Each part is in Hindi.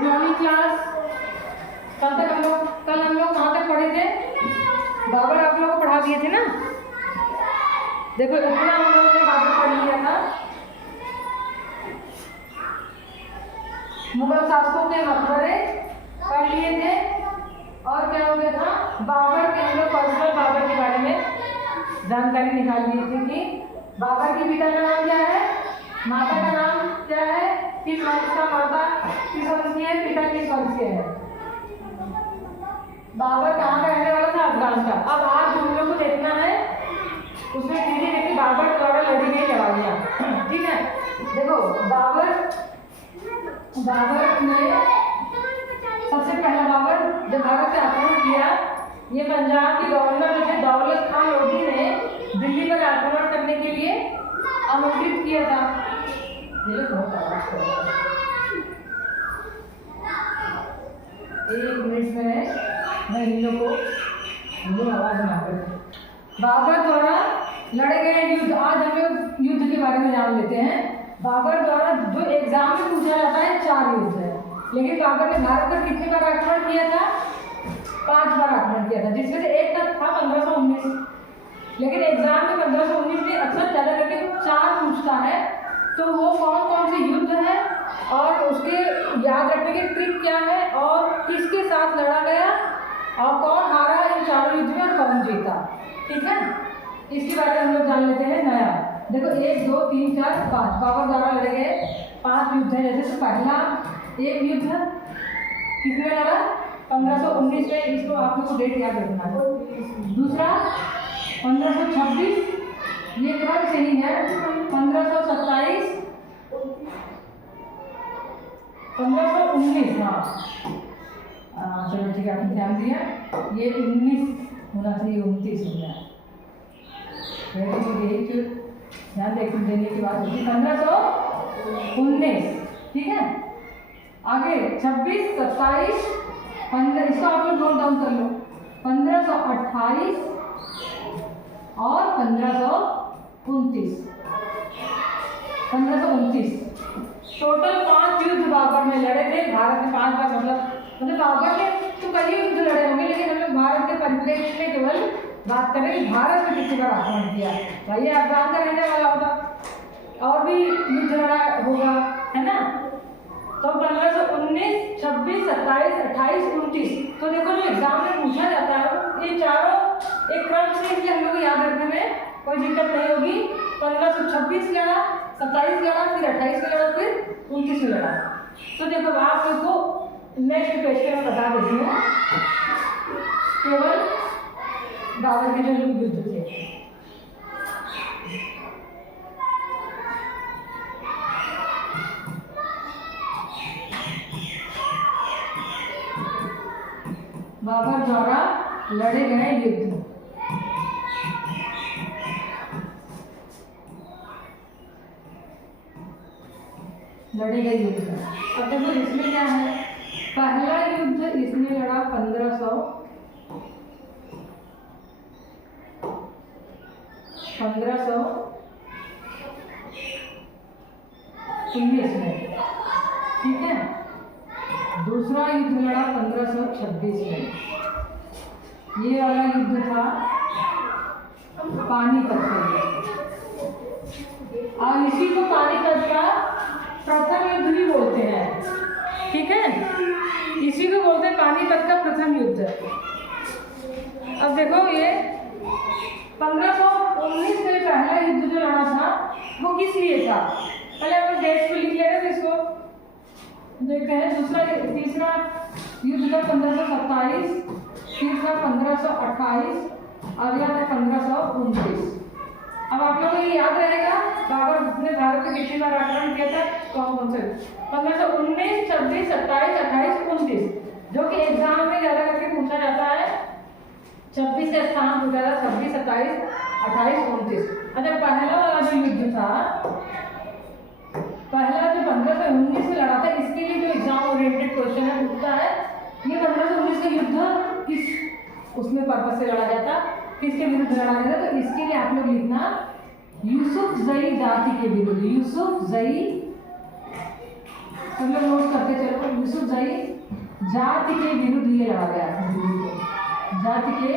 Good morning class. कल हम लोग कहाँ तक पढ़े थे? बाबर आप लोगों को पढ़ा दिए थे ना। देखो इतना हम लोगों ने बाबर पढ़ लिया था। मुगल शासकों के मकबरे पढ़ लिए थे और क्या हो गया था, बाबर के हम लोग पर्सनल बाबर के बारे में जानकारी निकाल ली थी कि बाबर के पिता का नाम क्या है, माता का नाम क्या है, किस वंश का माता किस वंश की है, पिता किस वंश के है। बाबर कहाँ का रहने वाला था? अफगान का। अब आज हम लोग को देखना है उसमें सीधी देखिए बाबर द्वारा लड़ी गई लड़ाइयाँ। ठीक है, देखो बाबर ने सबसे पहला बाबर जब भारत से आक्रमण किया, ये पंजाब के गवर्नर जो थे दौलत खान लोधी ने दिल्ली पर आक्रमण करने के लिए आमंत्रित किया था। एक मिनट में मैं इन लोगों को आवाज ना करें। बाबर द्वारा लड़े गए युद्ध, आज हम लोग युद्ध के बारे में जान लेते हैं। बाबर द्वारा जो एग्जाम में पूछा जाता है 4 युद्ध है, लेकिन बाबर ने भारत पर कितनी बार आक्रमण किया था? 5 बार आक्रमण किया था, जिसमें से एक तक था 1519। लेकिन एग्जाम में 1519 में अक्सर ज़्यादा करके 4 पूछता है, तो वो कौन कौन से युद्ध है और उसके याद रखने की ट्रिक क्या है और किसके साथ लड़ा गया और कौन हारा इन 4 युद्ध में और कौन जीता। ठीक है, इसके बारे में हम लोग जान लेते हैं। नया देखो 1 2 3 4 5 बाबर द्वारा लड़े गए 5 युद्ध है। जैसे पहला एक युद्ध किसमें लड़ा? 1519 में, इसको आप लोग को डेट याद रखना है। दूसरा 1526, ये बात सही है। 1527, 1519, हाँ चलो ठीक है, आपने ध्यान दिया। ये 19 होना चाहिए, 29 हो गया। ध्यान देने की बात होती है। 1519, ठीक है। आगे 26, 27, 15, इसको आप लोग नोट डाउन कर लो। 1528 और 1529, 1529 टोटल 5 युद्ध बाबर में लड़े थे। भारत में 5 बार, मतलब बाबर ने तो कई युद्ध लड़े होंगे, लेकिन हम लोग भारत के परिप्रेक्ष्य में केवल बात करें कि भारत में कितनी बार आक्रमण किया। भाई ये अफगान का रहने वाला होगा और भी युद्ध लड़ा होगा, है ना। तो 1519, 26, 27, 28, 29, तो देखो जो एग्जाम में पूछा जाता है ये चारों एक क्रम से, इसलिए हम लोग को याद रखने में कोई दिक्कत नहीं होगी। 1526 लड़ा, 27 लड़ा, फिर 28 में लड़ा, फिर 29 में लड़ा। तो देखो आप लोग को नेक्स्ट क्वेश्चन में बता देती हूँ, केवल बाबर के जो युद्ध थे। बाबर द्वारा लड़े गए युद्ध। लड़े गए युद्ध। अब देखो इसमें क्या है, पहला युद्ध इसने लड़ा 1519 में, ठीक है। दूसरा युद्ध लड़ा 1526 में, ये वाला युद्ध था पानीपत का। और इसी को पानीपत का प्रथम युद्ध भी बोलते हैं, ठीक है। इसी को बोलते हैं पानीपत का प्रथम युद्ध। अब देखो ये 1519 में पहला युद्ध जो लड़ा था वो किस लिए था, पहले अपन डेट को लिख ले रहे थे, इसको देखते हैं। तीसरा युद्ध था 1527, तीसरा 1528, अगला था 1529। अब आप लोगों को ये याद रहेगा बाबर ने भारत पे कितनी बार आक्रमण किया था, कौन कौन से? 1519, 26, 27, 28, 29, जो कि एग्जाम में ज़्यादा करके पूछा जाता है। 26 का स्थान पूछा था, 26, 27, 28, 29। अच्छा पहला वाला जो युद्ध था, पहला जो 1519 में लड़ा था, इसके लिए जो एग्जाम ओरिएंटेड क्वेश्चन है पूछता है ये 1519 का युद्ध किस उसमें पर्पज से लड़ा जाता, किसके विरुद्ध लड़ा जाता। तो इसके लिए आप लोग लिखना यूसुफजई जाति के विरुद्ध। यूसुफजई, हम लोग नोट करते चलो, यूसुफ सही, जाति के विरुद्ध ये लड़ा गया था, विरुद्ध, जाति के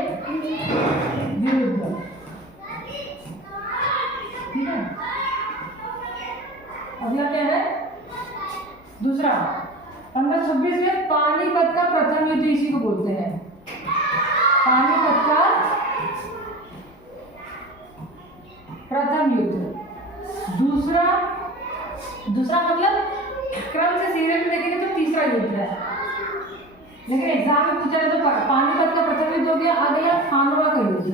विरुद्ध, ठीक है। अगला क्या है, दूसरा 1526 में पानीपत का प्रथम युद्ध, इसी को बोलते हैं पानीपत का प्रथम युद्ध। दूसरा मतलब क्रम से सीरियल में देखेंगे तो तीसरा युद्ध है, लेकिन एग्जाम में पूछा है तो पानीपत का प्रथम युद्ध हो गया। अगला खानवा का युद्ध,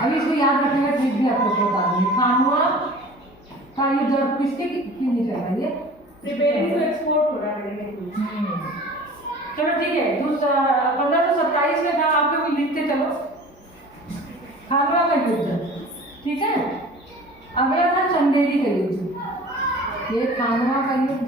अभी इसको याद रखेंगे, ट्रिक भी आपको बता दूंगी। खानवा का युद्ध और किसके क्यों नहीं चल रहा है, ये प्रिपेयरिंग टू एक्सपोर्ट हो रहा है। चलो ठीक है। दूसरा 1527 में था, आप लोग लिखते चलो, खानवा का युद्ध, ठीक है। अगला था चंदेरी का युद्ध, ये खानवा का युद्ध।